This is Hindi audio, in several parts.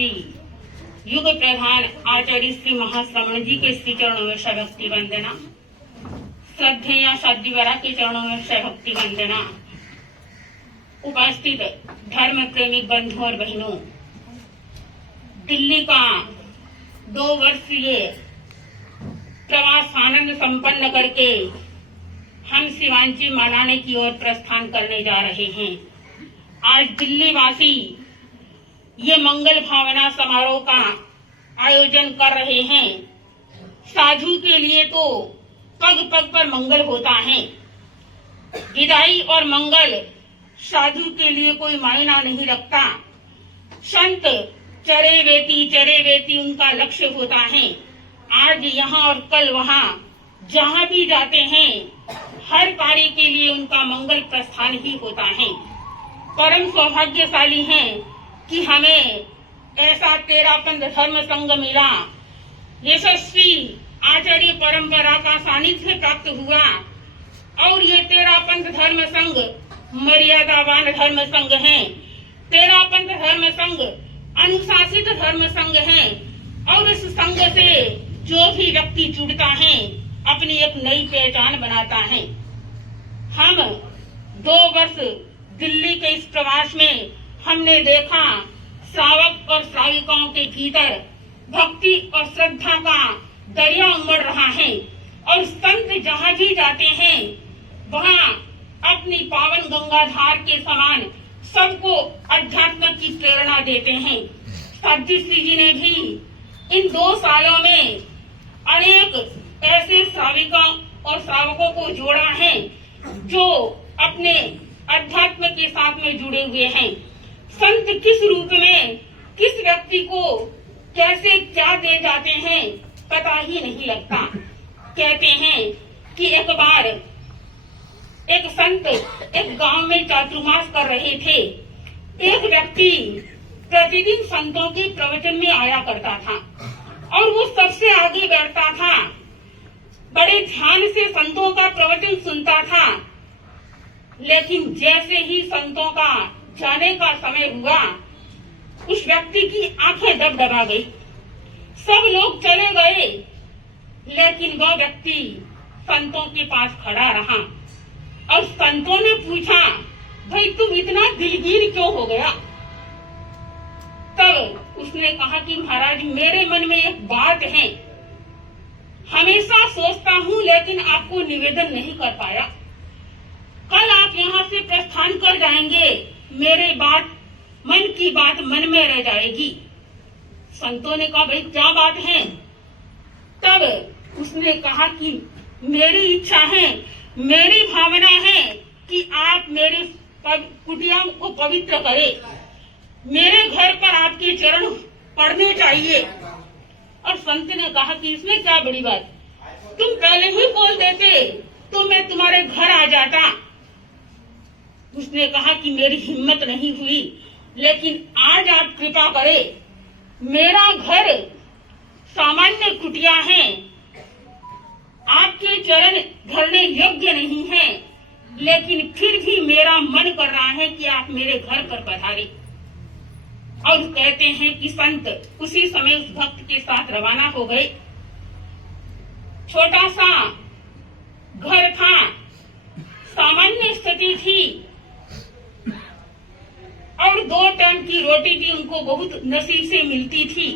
श्री युग प्रधान आचार्य श्री महाश्रवण जी के श्री चरणों में भक्ति वंदना। श्रद्धेय शादीवरा के चरणों में भक्ति वंदना। उपस्थित धर्म प्रेमी बंधुओं और बहनों, दिल्ली का 2 वर्षीय प्रवास आनंद संपन्न करके हम शिवांची मनाने की ओर प्रस्थान करने जा रहे हैं। आज दिल्ली वासी ये मंगल भावना समारोह का आयोजन कर रहे हैं। साधु के लिए तो पग पग पर मंगल होता है। विदाई और मंगल साधु के लिए कोई मायना नहीं रखता। संत चरे वेती उनका लक्ष्य होता है। आज यहाँ और कल वहाँ जहाँ भी जाते हैं, हर कार्य के लिए उनका मंगल प्रस्थान ही होता है। परम सौभाग्यशाली हैं कि हमें ऐसा तेरापंथ धर्म संघ मिला। यशस्वी आचार्य परंपरा का सानिध्य प्राप्त हुआ और ये तेरापंथ धर्म संघ मर्यादावान धर्म संघ है। तेरापंथ धर्म संघ अनुशासित धर्म संघ है और इस संघ से जो भी व्यक्ति जुड़ता है अपनी एक नई पहचान बनाता है। हम 2 वर्ष दिल्ली के इस प्रवास में हमने देखा श्रावक और श्राविकाओं के भीतर भक्ति और श्रद्धा का दरिया उमड़ रहा है और संत जहाँ भी जाते हैं वहाँ अपनी पावन गंगाधार के समान सबको अध्यात्म की प्रेरणा देते हैं। साध्वी श्री जी ने भी इन 2 सालों में अनेक ऐसे श्राविकाओं और श्रावकों को जोड़ा है जो अपने अध्यात्म के साथ में जुड़े हुए हैं। संत किस रूप में किस व्यक्ति को कैसे क्या दे जाते हैं पता ही नहीं लगता। कहते हैं कि एक बार एक संत एक गांव में चातुर्मास कर रहे थे। एक व्यक्ति प्रतिदिन संतों के प्रवचन में आया करता था और वो सबसे आगे बैठता था। बड़े ध्यान से संतों का प्रवचन सुनता था, लेकिन जैसे ही संतों का जाने का समय हुआ उस व्यक्ति की आंखें दबदबा गई। सब लोग चले गए, लेकिन वह व्यक्ति संतों के पास खड़ा रहा और संतों ने पूछा, भाई तुम इतना दिलगीर क्यों हो गया? तब उसने कहा कि महाराज मेरे मन में एक बात है, हमेशा सोचता हूँ लेकिन आपको निवेदन नहीं कर पाया। कल आप यहाँ से प्रस्थान कर जाएंगे, मेरे बात मन की बात मन में रह जाएगी। संतों ने कहा भाई क्या बात है? तब उसने कहा कि मेरी इच्छा है, मेरी भावना है कि आप मेरे कुटिया को पवित्र करें। मेरे घर पर आपके चरण पड़ने चाहिए। और संत ने कहा कि इसमें क्या बड़ी बात, तुम पहले ही बोल देते तो मैं तुम्हारे घर आ जाता। उसने कहा कि मेरी हिम्मत नहीं हुई, लेकिन आज आप कृपा करें। मेरा घर सामान्य कुटिया है, आपके चरण धरने योग्य नहीं है, लेकिन फिर भी मेरा मन कर रहा है कि आप मेरे घर पर पधारें। और कहते हैं कि संत उसी समय उस भक्त के साथ रवाना हो गए। छोटा सा घर था, सामान्य स्थिति थी और 2 टाइम की रोटी भी उनको बहुत नसीब से मिलती थी।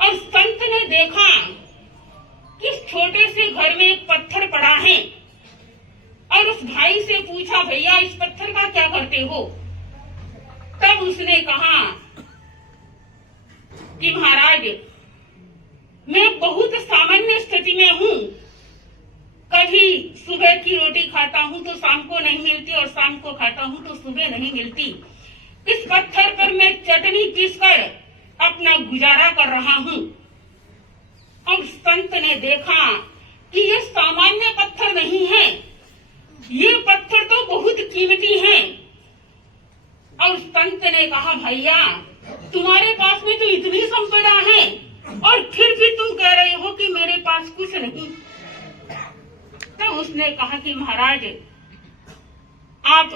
और संत ने देखा कि इस छोटे से घर में एक पत्थर पड़ा है और उस भाई से पूछा, भैया इस पत्थर का क्या करते हो? तब उसने कहा कि महाराज मैं बहुत सामान्य स्थिति में हूँ, कभी सुबह की रोटी खाता हूँ तो शाम को नहीं मिलती और शाम को खाता हूँ तो सुबह नहीं मिलती। इस पत्थर पर मैं चटनी पीसकर अपना गुजारा कर रहा हूँ। और संत ने देखा कि ये सामान्य पत्थर नहीं है, ये पत्थर तो बहुत कीमती है। और संत ने कहा, भैया तुम्हारे पास में तो इतनी संपदा है और फिर भी तुम कह रहे हो कि मेरे पास कुछ नहीं। तो उसने कहा कि महाराज आप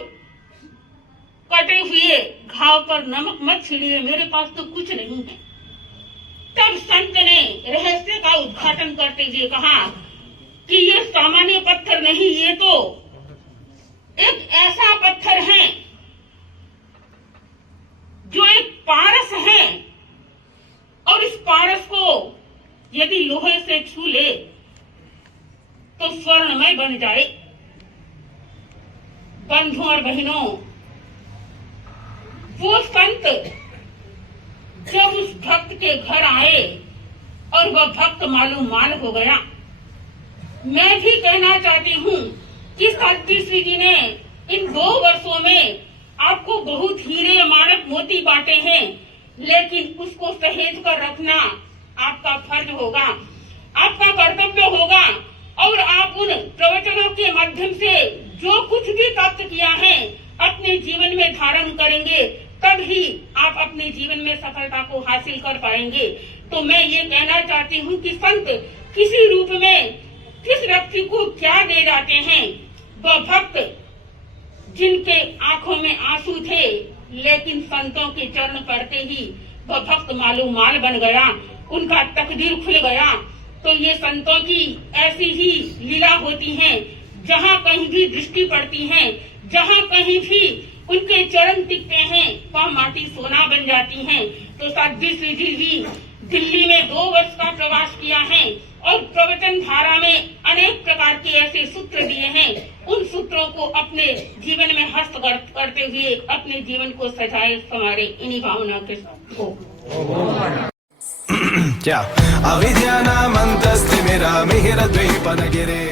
कटे हुए घाव पर नमक मत छिड़िए, मेरे पास तो कुछ नहीं है। तब संत ने रहस्य का उद्घाटन करते हुए कहा कि ये सामान्य पत्थर नहीं, ये तो एक ऐसा पत्थर है जो एक पारस है, और इस पारस को यदि लोहे से छू ले तो स्वर्णमय बन जाए। बंधुओं और बहनों, वो संत जब उस भक्त के घर आए और वह भक्त मालूम माल हो गया। मैं भी कहना चाहती हूँ कि साध्वी जी ने इन 2 वर्षों में आपको बहुत हीरे माणक मोती बांटे हैं, लेकिन उसको सहेज कर रखना आपका फर्ज होगा, आपका कर्तव्य होगा, और आप उन प्रवचनों के माध्यम से जो कुछ भी प्राप्त किया है अपने जीवन में धारण करेंगे, तब ही आप अपने जीवन में सफलता को हासिल कर पाएंगे। तो मैं ये कहना चाहती हूँ कि संत किसी रूप में किस व्यक्ति को क्या दे जाते हैं। वह भक्त जिनके आंखों में आंसू थे, लेकिन संतों के चरण पड़ते ही वह भक्त मालूम माल बन गया, उनका तकदीर खुल गया। तो ये संतों की ऐसी ही लीला होती है, जहाँ कहीं भी दृष्टि पड़ती है, जहाँ कहीं भी उनके चरण टिकते हैं, वह माटी सोना बन जाती है। तो साध्वी जी भी दिल्ली में 2 वर्ष का प्रवास किया है और प्रवचन धारा में अनेक प्रकार के ऐसे सूत्र दिए हैं। उन सूत्रों को अपने जीवन में हस्तगत करते हुए अपने जीवन को सजाए संवारे, इन्हीं भावना के साथ हो। क्या अविद्यानामन्तस्तिमिरमिहिरद्वीपनगिरे